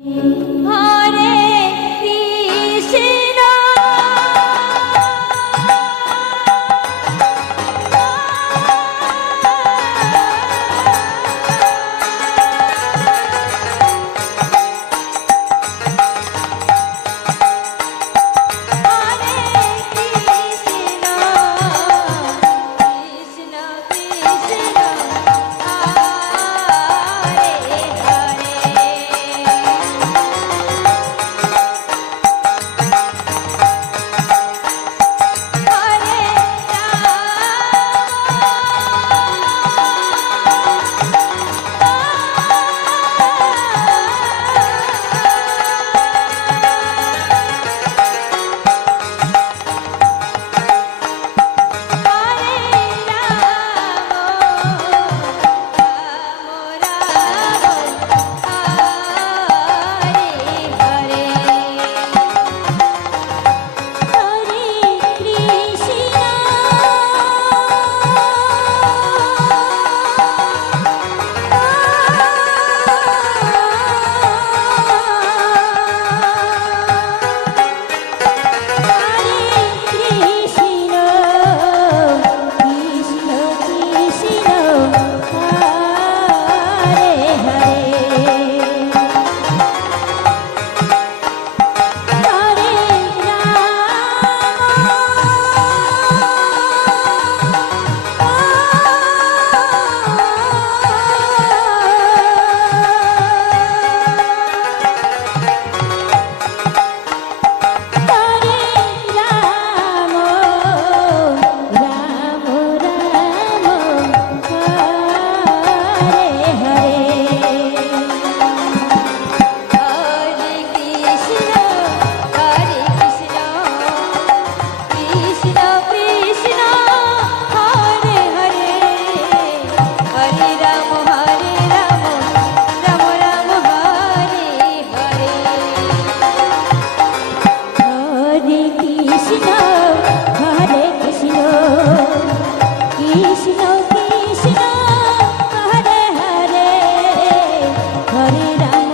Oh. ঘরে রাখ